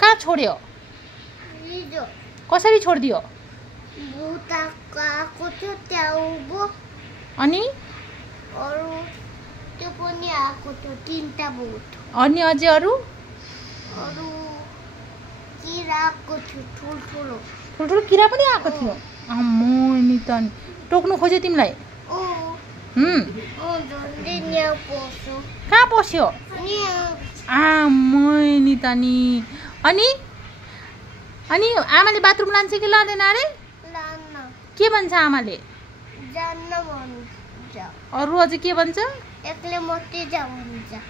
कहाँ छोड्यो कसरी छोडिदियो अनि अनि अझै अरू ठुल्ठुलो किरा पनि आएको थियो आम्मो नि त टोक्नु खोज्यो तिमीलाई कहाँ पस्यो आम्मो नि त नि अनि अनि आमाले बाथरुम लान्छ कि लाँदैन अरे के भन्छ आमाले अरू अझै के भन्छ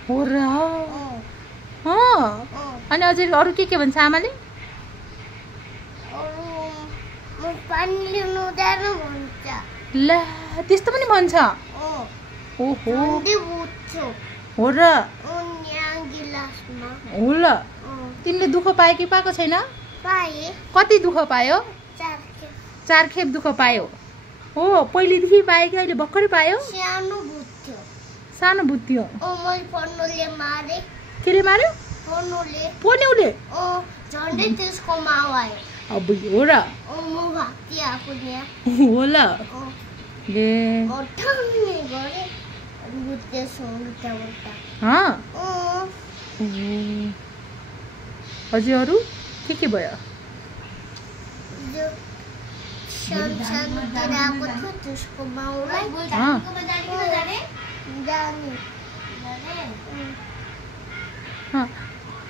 हो र अनि अझै अरू के भन्छ आमाले ला त्यस्तो पनि भन्छ ओहो हो र हो ल तिमीले दुःख पायो कि पाएको छैन कति दुःख पायो 4 खेप दुःख पायो हो पहिलेदेखि पायो कि अहिले भर्खरै पायो सानो भुत्यो केले मार्यो पोन्युले अब हो र हो ल अझै अरू के भयो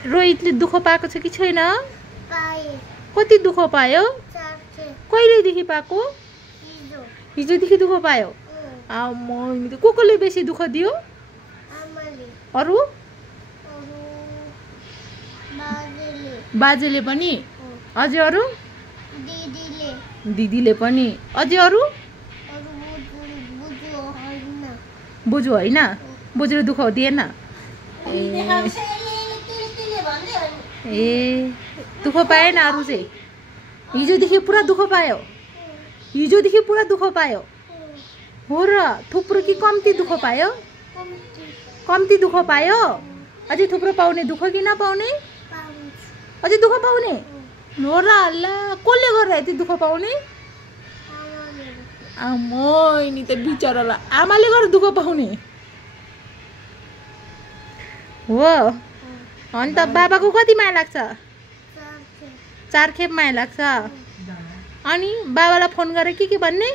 रोहितले दुःख पाएको छ कि छैन कति दुःख पायो कहिलेदेखि पाएको हिजोदेखि दुःख पायो कोले बेसी दुःख दियो अरू बाजेले पनि अझै अरू दिदीले पनि अझै अरू बोजू होइन बोजूले दुःख दिएन ए दुःख पाएन अरू चाहिँ हिजोदेखि पुरा दुःख पायो हो र थुप्रो कि कम्ती दुःख पायो कम्ती दुःख पायो अझै थुप्रो पाउने दुःख कि नपाउने अझै दुःख पाउने हो र अल्ला कसले गरेर यति दुःख पाउने आम्मै नि त बिचरालाई आमाले गरेर दुःख पाउने हो अनि त बाबाको कति माया लाग्छ 4 खेप माया लाग्छ अनि बाबालाई फोन गरेर के भन्ने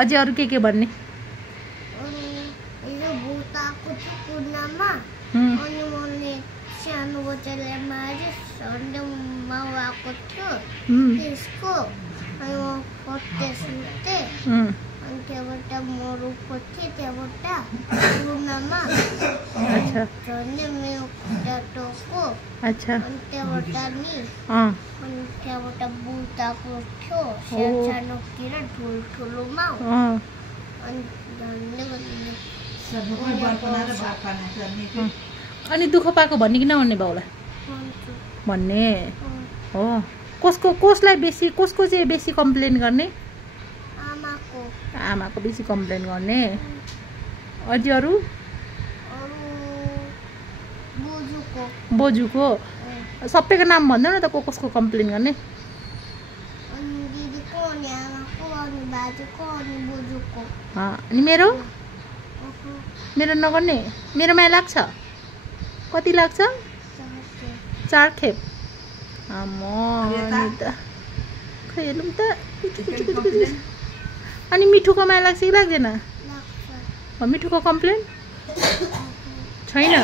अझै अरू के भन्ने सानो बच्चालाई मारे सन्डे माउ आएको थियो त्यसको अनि त्यहाँबाट मरु खोज्थेँ त्यहाँबाट रुनामा झन्डै मेरो खुट्टा टोको अनि त्यहाँबाट नि अनि त्यहाँबाट बुताको थियो सानो किरा ठुल्ठुलोमा अनि झन्डै अनि दुःख पाएको भन्ने कि नभन्ने बाउलाई भन्ने हो कसलाई बेसी कसको चाहिँ बेसी कम्प्लेन गर्ने आमाको बेसी कम्प्लेन गर्ने अझै अरू बोजूको सबैको नाम भन्दैन न त कसको कम्प्लेन गर्ने अनि मेरो नगर्ने मेरो माया लाग्छ कति लाग्छ 4 खेप खै हेर्नु त अनि मिठुको माया लाग्छ कि लाग्दैन मिठुको कम्प्लेन छैन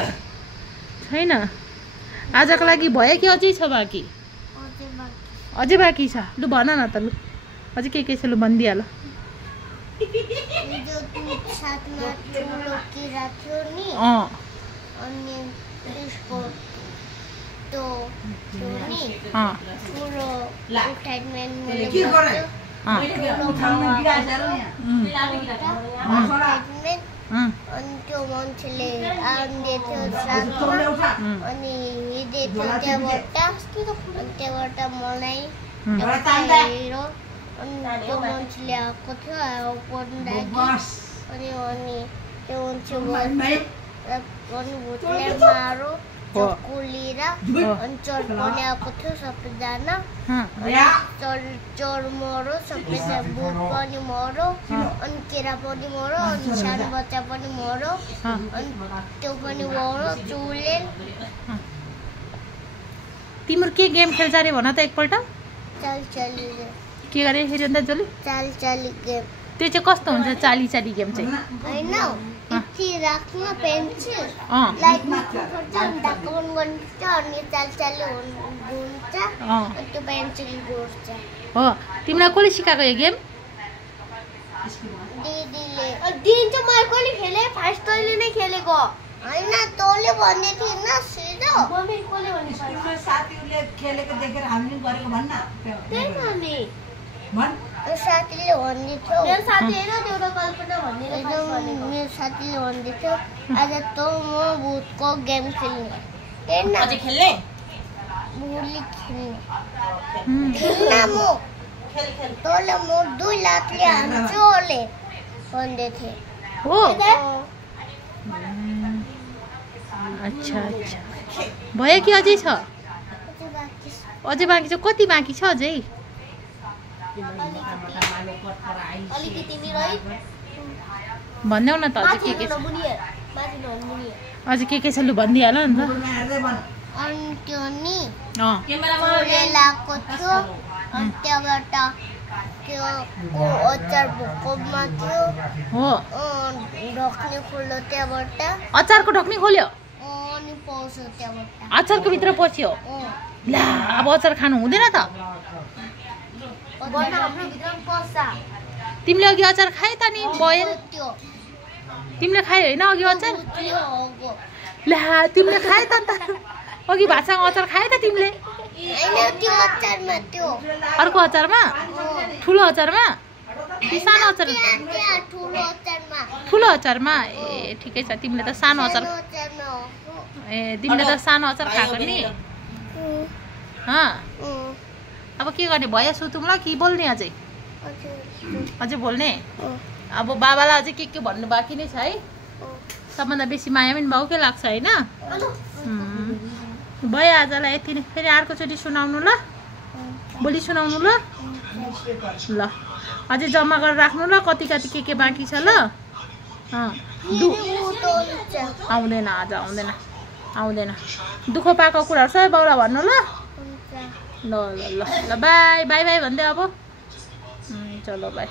आजको लागि भयो कि अझै छ बाँकी अझै बाँकी छ लु भन न त लु अझै के छ लु भनिदिहाल त्यो मान्छेले अनि त्यहाँबाट मलाई त्यो मान्छेले आएको थियो अनि त्यो हुन्छ अनि भूतले मारो चकुली र अनि चोर पनि आएको थियो सबैजना चोर मरो सबैजना भूत पनि मरो अनि केरा पनि मरो अनि सानो बच्चा पनि मरो अनि त्यो पनि मरो चुलेन तिम्रो के गेम खेल्छ रे भन त एकपल्ट चाल चाली के गरे फेरि अन्त जले चाल चाली गेम त्यो चाहिँ कस्तो हुन्छ चाली चाली गेम चाहिँ हैन इति राख्न पेन्सिल लाइक डाकन गर्छ अनि चाल चाली हुन्छ अनि त्यो पेन्सिल घुर्छ हो तिमीलाई कसले सिकाएको यो गेम दिदीले दिन्छ मैले कसले खेले फर्स्ट तैले नै खेलेको हैन तँले भन्ने थिएन सिधो मम्मी कसले भन्ने तिम्रो साथीले खेलेको देखेर हामीले गरेको भन्न त्यही हो नि भन साथीले भन्दै थियो मेरो साथी हैन एउटा कल्पना भन्ने मेरो साथीले भन्दै थियो आज त म भूतको गेम खेल्ने हैन अझै खेल्ने भूतले खेल्ने खेल्न म खेल तँले म 2 लाखले हान्छु ओले भन्दै थिए हो अच्छा अच्छा भयो कि अझै छ अझै बाँकी छ कति बाँकी छ अझै भन्देऊ न त अझै के छ अझै के छ लु भनिदिइहाल नि त अनि त्यो नि चोरले लाएको थियो अनि त्यहाँबाट त्यो अचार बोकोमा थियो हो ढक्ने खोल्यो त्यहाँबाट अचारको ढक्नी खोल्यो अनि पस्यो त्यहाँबाट अचारको भित्र पस्यो ला अब अचार खानु हुँदैन त तिमीले अघि अचार खाए त नि भयो तिमीले खायो होइन अघि अचार ला तिमीले खाए त अन्त अघि भातसँग अचार खाए त तिमीले अर्को अचारमा ठुलो अचारमा कि सानो अचार ठुलो अचारमा ए ठिकै छ तिमीले त सानो अचार ए तिमीले त सानो अचार खाएको नि अब के गर्ने भयो सुतौँ ल कि बोल्ने अझै अझै बोल्ने अब बाबालाई अझै के भन्नु बाँकी नै छ है सबभन्दा बेसी माया पनि बाउकै लाग्छ होइन भयो आजलाई यति नै फेरि अर्कोचोटि सुनाउनु ल भोलि सुनाउनु ल ल अझै जम्मा गरेर राख्नु ल कति कति के बाँकी छ ल आउँदैन आज आउँदैन दुःख पाएको कुराहरू सबै बाउलाई भन्नु ल ल ल ल ल बाई बाई बाई भन्दै अब चलो बाई